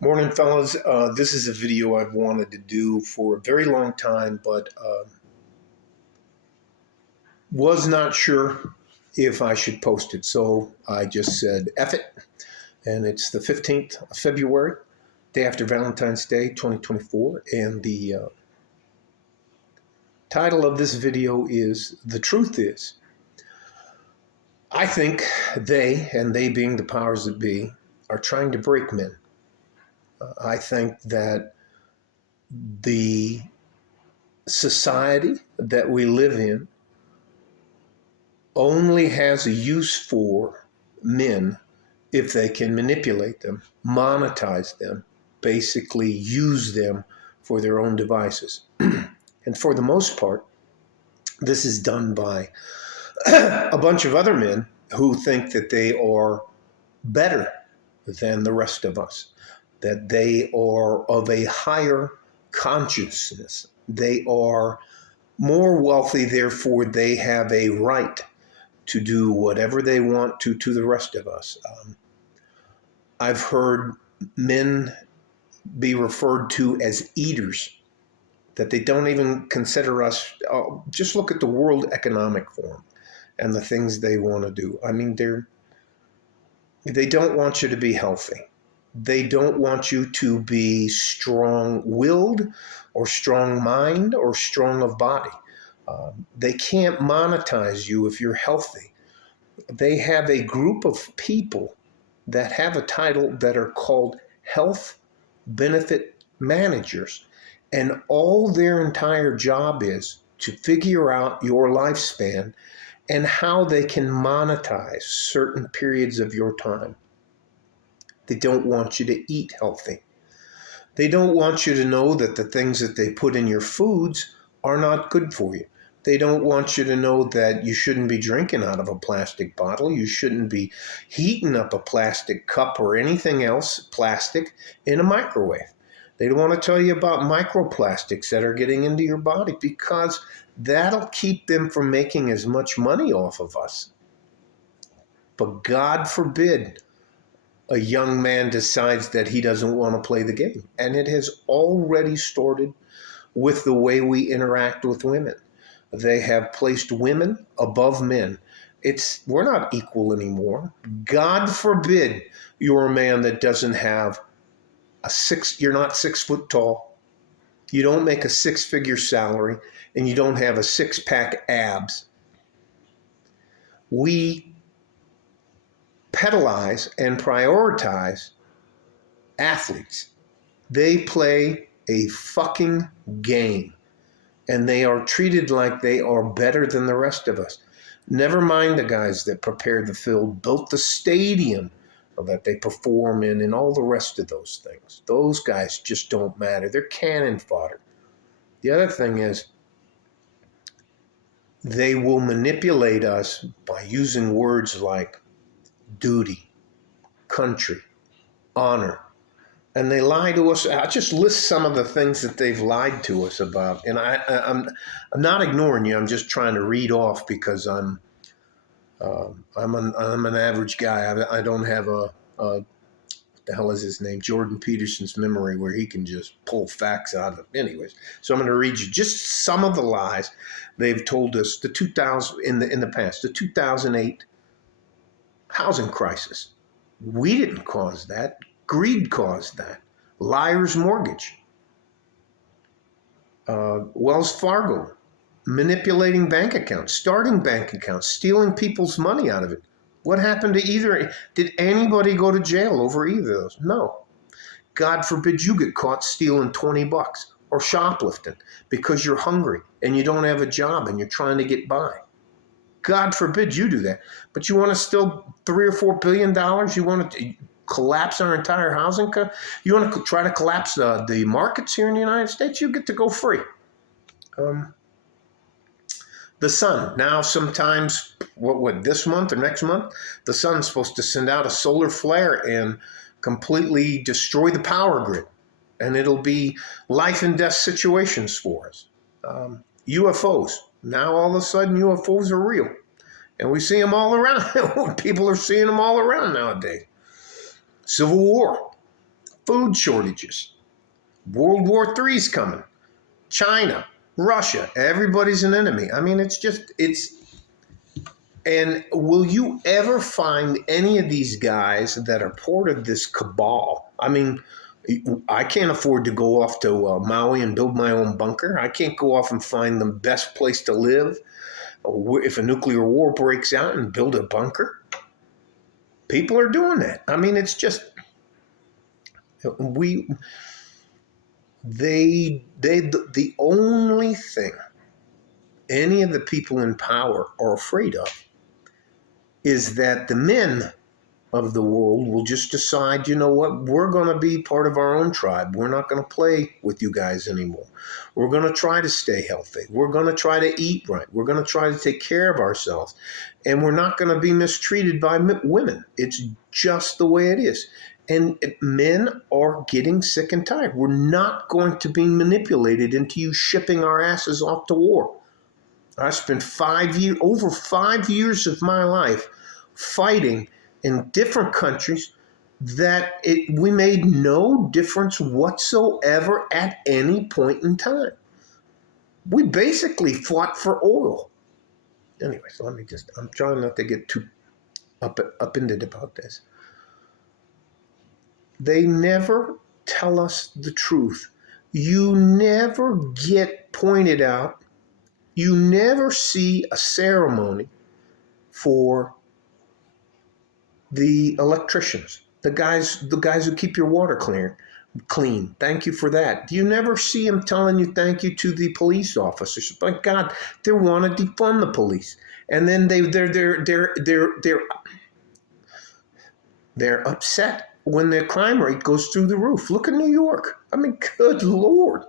Morning, fellas. This is a video I've wanted to do for a very long time, but was not sure if I should post it. So I just said, F it. And it's the 15th of February, day after Valentine's Day, 2024. And the title of this video is The Truth Is. I think they, and they being the powers that be, are trying to break men. I think that the society that we live in only has a use for men if they can manipulate them, monetize them, basically use them for their own devices. And for the most part, this is done by a bunch of other men who think that they are better than the rest of us, that they are of a higher consciousness. They are more wealthy, therefore they have a right to do whatever they want to the rest of us. I've heard men be referred to as eaters, that they don't even consider us. Just look at the World Economic Forum and the things they want to do. I mean, they don't want you to be healthy. They don't want you to be strong-willed or strong-minded or strong of body. They can't monetize you if you're healthy. They have a group of people that have a title that are called health benefit managers. And all their entire job is to figure out your lifespan and how they can monetize certain periods of your time. They don't want you to eat healthy. They don't want you to know that the things that they put in your foods are not good for you. They don't want you to know that you shouldn't be drinking out of a plastic bottle. You shouldn't be heating up a plastic cup or anything else plastic in a microwave. They don't want to tell you about microplastics that are getting into your body because that'll keep them from making as much money off of us. But God forbid a young man decides that he doesn't want to play the game. And it has already started with the way we interact with women. They have placed women above men. We're not equal anymore. God forbid you're a man that doesn't have you're not 6 foot tall. You don't make a 6-figure salary and you don't have a 6-pack abs. We pedalize and prioritize athletes. They play a fucking game. And they are treated like they are better than the rest of us. Never mind the guys that prepared the field, built the stadium that they perform in, and all the rest of those things. Those guys just don't matter. They're cannon fodder. The other thing is, they will manipulate us by using words like duty, country, honor. And they lie to us. I'll just list some of the things that they've lied to us about. And I'm not ignoring you. I'm just trying to read off because I'm an average guy. I don't have what the hell is his name? Jordan Peterson's memory where he can just pull facts out of it. Anyways, so I'm going to read you just some of the lies they've told us. The 2000 in the past, the 2008 housing crisis. We didn't cause that. Greed caused that. Liar's mortgage. Wells Fargo manipulating bank accounts, starting bank accounts, stealing people's money out of it. What happened to either? Did anybody go to jail over either of those? No. God forbid you get caught stealing $20 or shoplifting because you're hungry and you don't have a job and you're trying to get by. God forbid you do that. But you want to steal $3 or $4 billion? You want to collapse our entire housing? You want to try to collapse the markets here in the United States? You get to go free. The sun. Now sometimes, this month or next month, the sun's supposed to send out a solar flare and completely destroy the power grid. And it'll be life and death situations for us. UFOs. Now all of a sudden UFOs are real. And we see them all around. People are seeing them all around nowadays. Civil War. food shortages. World War III's coming. China, Russia, everybody's an enemy. I mean, and will you ever find any of these guys that are part of this cabal? I mean, I can't afford to go off to Maui and build my own bunker. I can't go off and find the best place to live if a nuclear war breaks out and build a bunker. People are doing that. I mean, it's just the only thing any of the people in power are afraid of is that the men of the world will just decide, you know what, we're going to be part of our own tribe. We're not going to play with you guys anymore. We're going to try to stay healthy. We're going to try to eat right. We're going to try to take care of ourselves. And we're not going to be mistreated by women. It's just the way it is. And men are getting sick and tired. We're not going to be manipulated into you shipping our asses off to war. I spent over 5 years of my life fighting in different countries that we made no difference whatsoever at any point in time. We basically fought for oil. Anyways, I'm trying not to get too upended about this. They never tell us the truth. You never get pointed out. You never see a ceremony for the electricians, the guys who keep your water clean. Thank you for that. You never see them telling you thank you to the police officers. But God, they want to defund the police, and then they're upset when the crime rate goes through the roof. Look at New York. I mean, good Lord.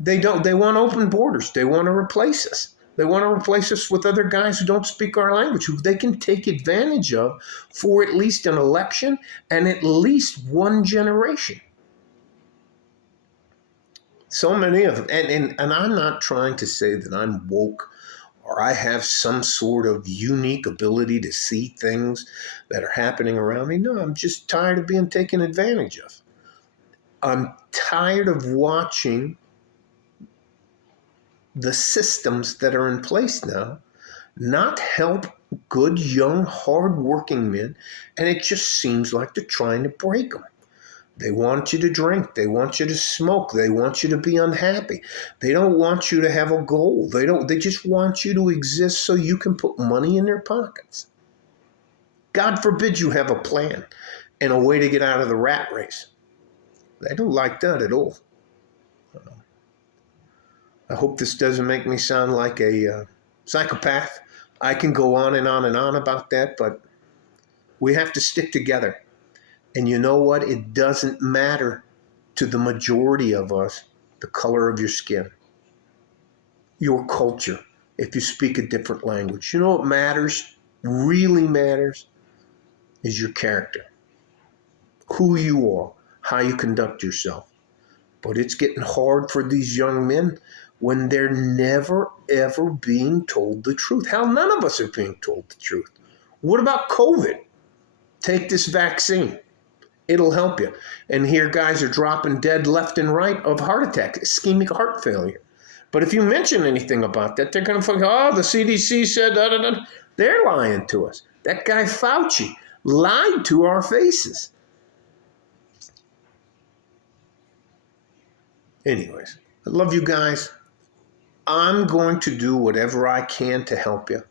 They want open borders. They want to replace us. They want to replace us with other guys who don't speak our language, who they can take advantage of for at least an election and at least one generation. So many of them. And I'm not trying to say that I'm woke or I have some sort of unique ability to see things that are happening around me. No, I'm just tired of being taken advantage of. I'm tired of watching the systems that are in place now not help good, young, hard-working men, and it just seems like they're trying to break them. They want you to drink. They want you to smoke. They want you to be unhappy. They don't want you to have a goal. They just want you to exist so you can put money in their pockets. God forbid you have a plan and a way to get out of the rat race. They don't like that at all. I hope this doesn't make me sound like a psychopath. I can go on and on and on about that, but we have to stick together. And you know what? It doesn't matter to the majority of us the color of your skin, your culture, if you speak a different language. You know what matters, really matters, is your character, who you are, how you conduct yourself. But it's getting hard for these young men when they're never, ever being told the truth. Hell, none of us are being told the truth. What about COVID? Take this vaccine. It'll help you. And here guys are dropping dead left and right of heart attack, ischemic heart failure. But if you mention anything about that, they're going to think, oh, the CDC said, da, da, da. They're lying to us. That guy Fauci lied to our faces. Anyways, I love you guys. I'm going to do whatever I can to help you,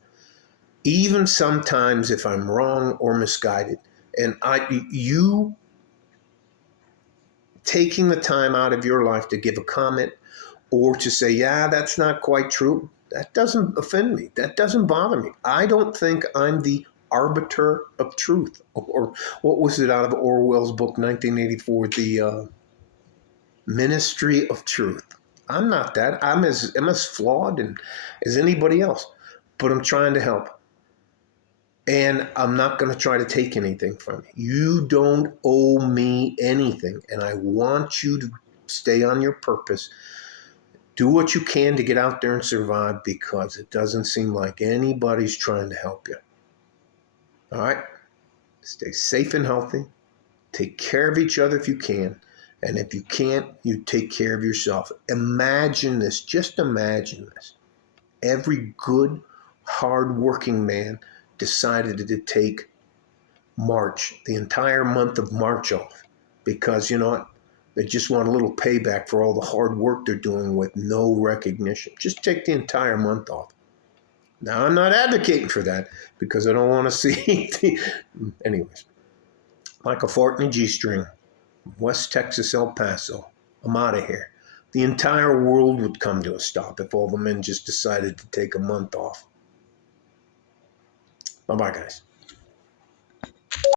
even sometimes if I'm wrong or misguided. And you taking the time out of your life to give a comment or to say, yeah, that's not quite true, that doesn't offend me. That doesn't bother me. I don't think I'm the arbiter of truth. Or what was it out of Orwell's book, 1984, the Ministry of Truth. I'm not that. I'm as flawed as anybody else, but I'm trying to help. And I'm not going to try to take anything from you. You don't owe me anything, and I want you to stay on your purpose. Do what you can to get out there and survive, because it doesn't seem like anybody's trying to help you. All right? Stay safe and healthy. Take care of each other if you can. And if you can't, you take care of yourself. Imagine this. Just imagine this. Every good, hard-working man decided to take March, the entire month of March off, because you know what? They just want a little payback for all the hard work they're doing with no recognition. Just take the entire month off. Now, I'm not advocating for that because I don't want to see anyways, like a fart in a G-string, West Texas, El Paso. I'm out of here. The entire world would come to a stop if all the men just decided to take a month off. Bye-bye, guys.